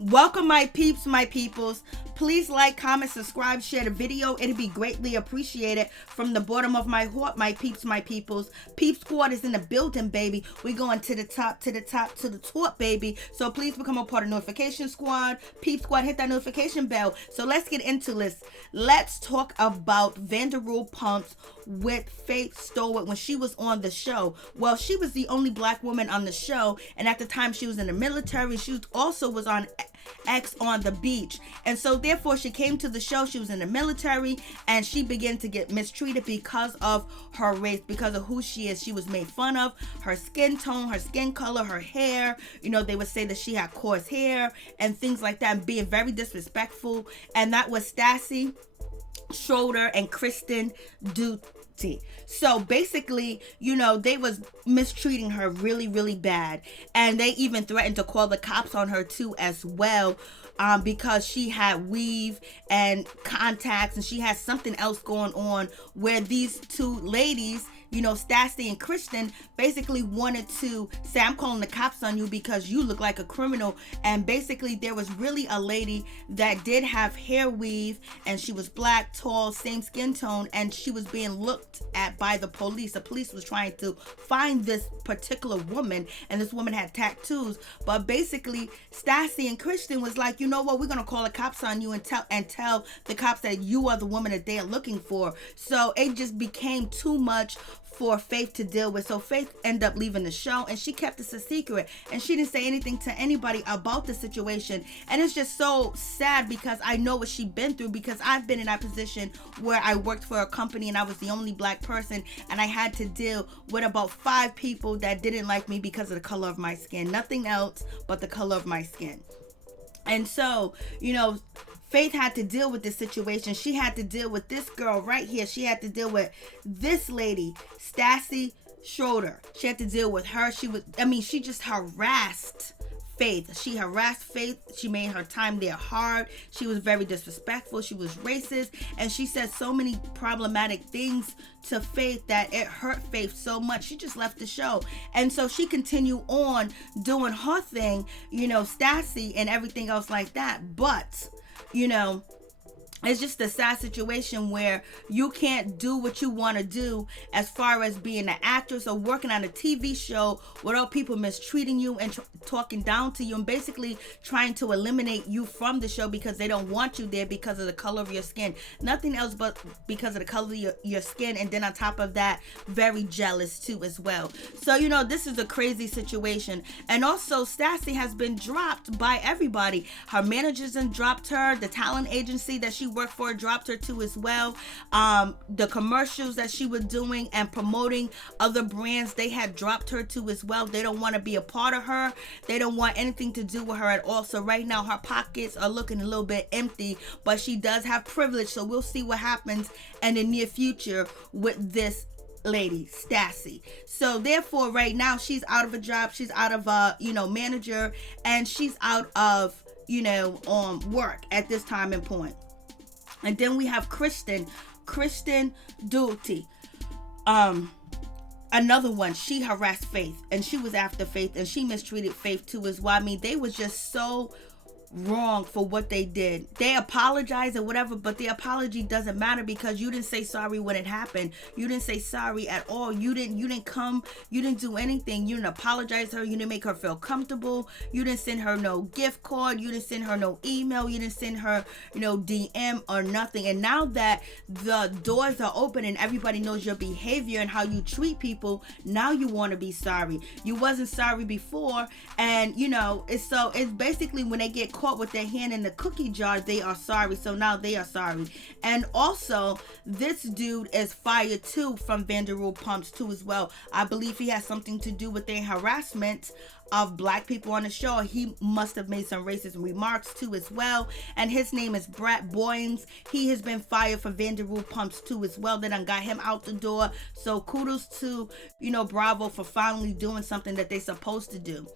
Welcome, my peeps, my peoples. Please like, comment, subscribe, share the video. It'd be greatly appreciated from the bottom of my heart, my peeps, my peoples. Peep Squad is in the building, baby. We going to the top, to the top, to the top, baby. So please become a part of Notification Squad. Peep Squad, hit that notification bell. So let's get into this. Let's talk about Vanderpump with Faith Stowett when she was on the show. Well, she was the only black woman on the show, and at the time she was in the military. She also was on X on the beach, and so therefore she came to the show. She was in the military, and she began to get mistreated because of her race, because of who she is. She was made fun of, her skin tone, her skin color, her hair. You know, they would say that she had coarse hair and things like that, and being very disrespectful. And that was Stassi Schroeder and Kristen Duty. So basically, you know, they was mistreating her really, really bad. And they even threatened to call the cops on her too as well, because she had weave and contacts, and she had something else going on where these two ladies, you know, Stassi and Kristen, basically wanted to say, I'm calling the cops on you because you look like a criminal. And basically there was really a lady that did have hair weave, and she was black, tall, same skin tone, and she was being looked at by the police. The police was trying to find this particular woman, and this woman had tattoos. But basically Stassi and Kristen was like, you know what, we're gonna call the cops on you and tell the cops that you are the woman that they are looking for. So it just became too much for Faith to deal with. So Faith ended up leaving the show, and she kept this a secret, and she didn't say anything to anybody about the situation. And it's just so sad because I know what she's been through, because I've been in that position where I worked for a company and I was the only black person, and I had to deal with about 5 people that didn't like me because of the color of my skin. Nothing else but the color of my skin. And so, you know, Faith had to deal with this situation. She had to deal with this girl right here. She had to deal with this lady, Stassi Schroeder. She had to deal with her. She just harassed Faith. She harassed Faith. She made her time there hard. She was very disrespectful. She was racist. And she said so many problematic things to Faith that it hurt Faith so much. She just left the show. And so she continued on doing her thing, you know, Stassi and everything else like that. But, you know, it's just a sad situation where you can't do what you want to do as far as being an actress or working on a TV show without people mistreating you and talking down to you and basically trying to eliminate you from the show because they don't want you there because of the color of your skin. Nothing else but because of the color of your skin. And then on top of that, very jealous too as well. So, you know, this is a crazy situation. And also Stassi has been dropped by everybody. Her managers and dropped her. The talent agency that she worked for dropped her too as well. The commercials that she was doing and promoting other brands, they had dropped her too as well. They don't want to be a part of her. They don't want anything to do with her at all. So right now her pockets are looking a little bit empty, but she does have privilege. So we'll see what happens in the near future with this lady Stassi. So therefore right now she's out of a job. She's out of a, you know, manager, and she's out of, you know, work at this time and point. And then we have Kristen Duty. Another one, she harassed Faith, and she was after Faith, and she mistreated Faith too as well. I mean, they was just so wrong for what they did. They apologized or whatever, but the apology doesn't matter because you didn't say sorry when it happened. You didn't say sorry at all. You didn't come, you didn't do anything. You didn't apologize to her. You didn't make her feel comfortable. You didn't send her no gift card. You didn't send her no email. You didn't send her, you know, DM or nothing. And now that the doors are open and everybody knows your behavior and how you treat people, now you want to be sorry. You wasn't sorry before. And you know, it's basically when they get caught with their hand in the cookie jar, they are sorry. So now they are sorry. And also this dude is fired too from Vanderpump too as well. I believe he has something to do with their harassment of black people on the show. He must have made some racist remarks too as well. And his name is Brett Boyens. He has been fired for Vanderpump too as well. They done got him out the door. So kudos to, you know, Bravo for finally doing something that they supposed to do.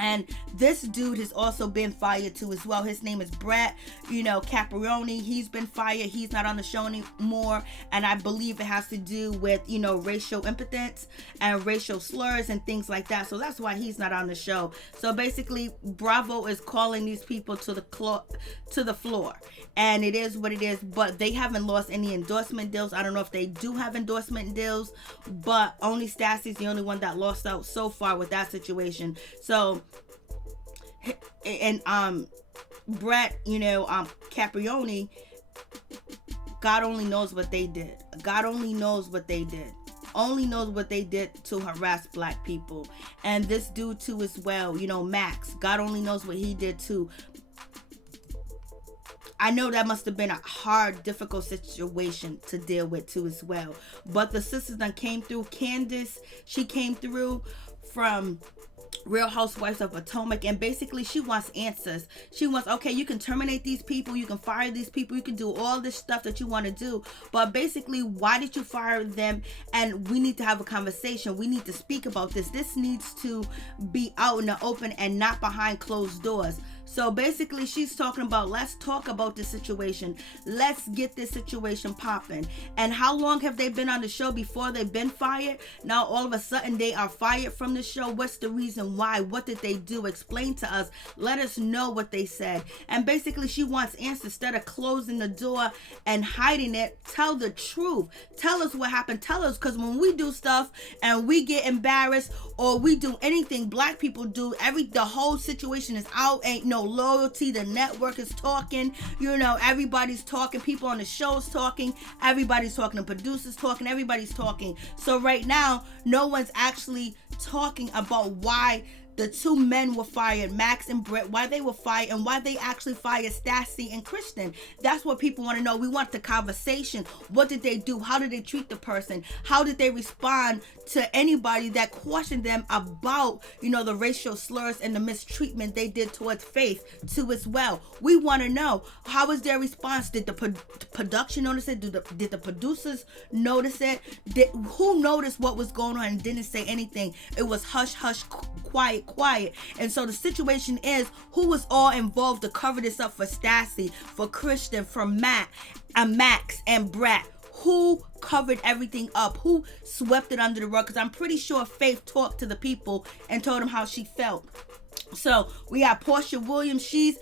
And this dude has also been fired too as well. His name is Brett, Caprioni. He's been fired. He's not on the show anymore. And I believe it has to do with, racial impotence and racial slurs and things like that. So that's why he's not on the show. So basically, Bravo is calling these people to the floor. And it is what it is. But they haven't lost any endorsement deals. I don't know if they do have endorsement deals. But only Stassie's the only one that lost out so far with that situation. So, and Brett, Caprioni, God only knows what they did. God only knows what they did. Only knows what they did to harass black people. And this dude too as well, Max. God only knows what he did too. I know that must have been a hard, difficult situation to deal with too as well. But the sisters that came through. Candiace, she came through from Real Housewives of Potomac, and basically she wants answers. She wants, okay, you can terminate these people, you can fire these people, you can do all this stuff that you want to do, but basically, why did you fire them? And we need to have a conversation. We need to speak about this. This needs to be out in the open and not behind closed doors. So basically, she's talking about, let's talk about this situation. Let's get this situation popping. And how long have they been on the show before they've been fired? Now, all of a sudden, they are fired from the show. What's the reason why? What did they do? Explain to us. Let us know what they said. And basically, she wants answers. Instead of closing the door and hiding it, tell the truth. Tell us what happened. Tell us, because when we do stuff and we get embarrassed or we do anything black people do, the whole situation is out. Ain't no loyalty. The network is talking, everybody's talking, people on the show's talking, everybody's talking, the producers talking, everybody's talking. So right now, no one's actually talking about why the two men were fired, Max and Brett, why they were fired, and why they actually fired Stassie and Kristen. That's what people want to know. We want the conversation. What did they do? How did they treat the person? How did they respond to anybody that questioned them about, the racial slurs and the mistreatment they did towards Faith too as well? We want to know, how was their response? Did the production notice it? Did the producers notice it? Who noticed what was going on and didn't say anything? It was hush, hush, quiet. And so the situation is, who was all involved to cover this up for Stassie, for Kristen, for Matt, and Max, and Brett? Who covered everything up? Who swept it under the rug? Because I'm pretty sure Faith talked to the people and told them how she felt. So we have Porsha Williams. She's,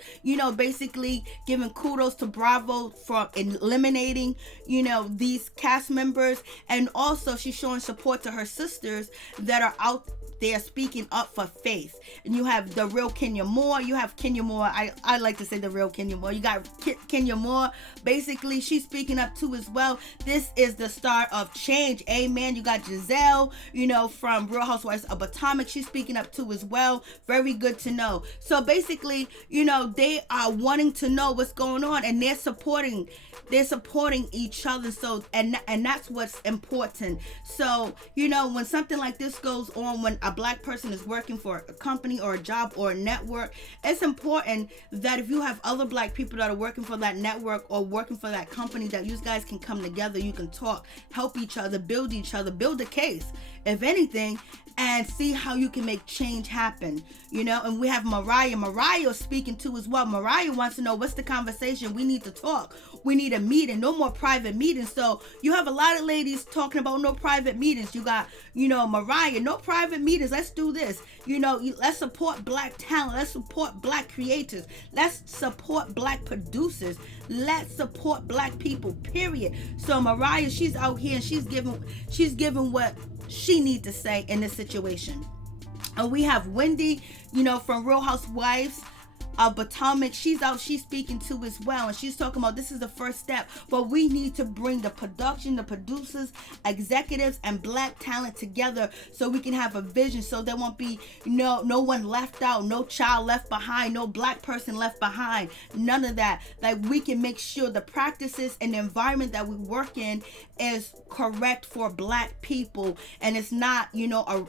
basically giving kudos to Bravo for eliminating, these cast members. And also she's showing support to her sisters that are out there speaking up for Faith. And you have the real Kenya Moore. You have Kenya Moore. I like to say the real Kenya Moore. You got Kenya Moore. Basically, she's speaking up too as well. This is the start of change. Amen. You got Giselle, from Real Housewives of Potomac. She's speaking up too as well. Very good to know. So basically, they are wanting to know what's going on, and they're supporting each other. So and that's what's important. So when something like this goes on, when a black person is working for a company or a job or a network, it's important that if you have other black people that are working for that network or working for that company, that you guys can come together, you can talk, help each other, build a case, if anything, and see how you can make change happen, and we have Mariah speaking too as well. Mariah wants to know, what's the conversation? We need to talk. We need a meeting. No more private meetings. So you have a lot of ladies talking about no private meetings. You got, Mariah, no private meetings. Let's do this. Let's support black talent. Let's support black creators. Let's support black producers. Let's support black people, period. So Mariah, she's out here and she's giving what she needs to say in this situation. And we have Wendy, from Real Housewives of Potomac. She's out, she's speaking too as well, and she's talking about this is the first step, but we need to bring the production, the producers, executives, and black talent together so we can have a vision, so there won't be no one left out, no child left behind, no black person left behind, none of that. Like, we can make sure the practices and the environment that we work in is correct for black people, and it's not a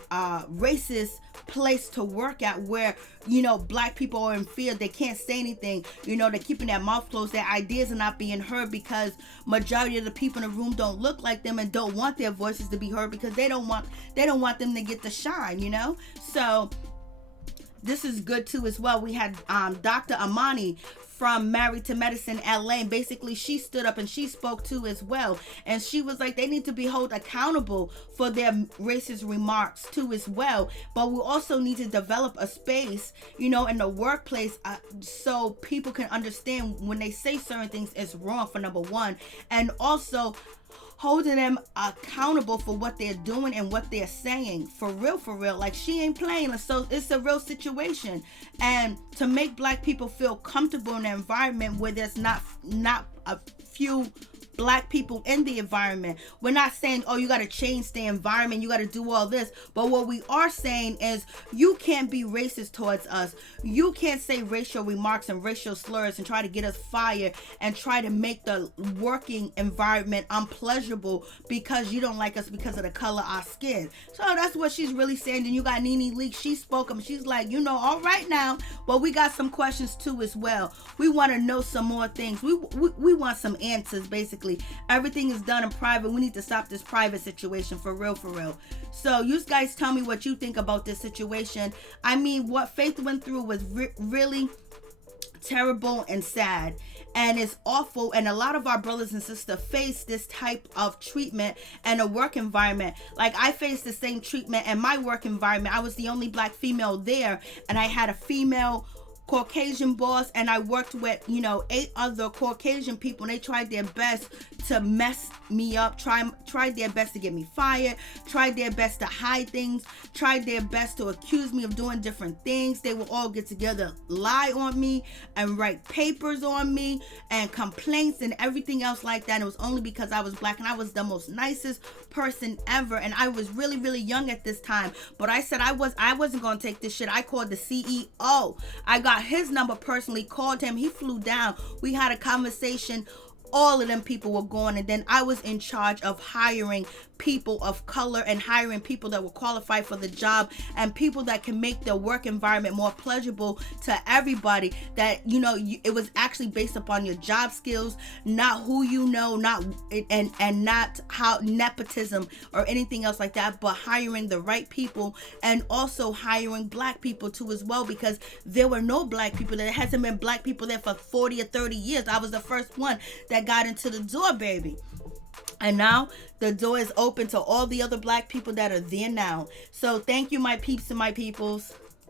racist place to work at where black people are in fear. They can't say anything. They're keeping their mouth closed. Their ideas are not being heard because majority of the people in the room don't look like them and don't want their voices to be heard because they don't want them to get the shine. So this is good too as well. We had Dr. Imani from Married to Medicine LA, and basically she stood up and she spoke too as well, and she was like, they need to be held accountable for their racist remarks too as well. But we also need to develop a space, you know, in the workplace, so people can understand when they say certain things is wrong, for number one, and also holding them accountable for what they're doing and what they're saying. For real, like, she ain't playing. So it's a real situation, and to make black people feel comfortable in an environment where there's not a few black people in the environment. We're not saying, oh, you got to change the environment, you got to do all this, but what we are saying is, you can't be racist towards us. You can't say racial remarks and racial slurs and try to get us fired and try to make the working environment unpleasurable because you don't like us because of the color of our skin. So that's what she's really saying. And you got NeNe Leakes, she spoke up, she's like, you know, all right now, but we got some questions too as well. We want to know some more things. We want some answers. Basically, everything is done in private. We need to stop this private situation, for real. So you guys tell me what you think about this situation. I mean, what Faith went through was really terrible and sad, and it's awful, and a lot of our brothers and sisters face this type of treatment in a work environment. Like, I faced the same treatment in my work environment. I was the only black female there, and I had a female Caucasian boss, and I worked with, you know, 8 other Caucasian people, and they tried their best to mess me up, tried their best to get me fired, tried their best to hide things, tried their best to accuse me of doing different things. They will all get together, lie on me, and write papers on me, and complaints and everything else like that. And it was only because I was black, and I was the most nicest person ever, and I was really young at this time. But I said I wasn't gonna take this shit. I called the CEO. I got his number personally, called him, he flew down, we had a conversation. All of them people were gone, and then I was in charge of hiring people of color and hiring people that were qualified for the job and people that can make the work environment more pleasurable to everybody. That, you know, it was actually based upon your job skills, not who you know, not how nepotism or anything else like that, but hiring the right people, and also hiring black people too as well, because there were no black people. There hasn't been black people there for 40 or 30 years. I was the first one that got into the door, baby. And now the door is open to all the other black people that are there now. So thank you, my peeps and my peoples.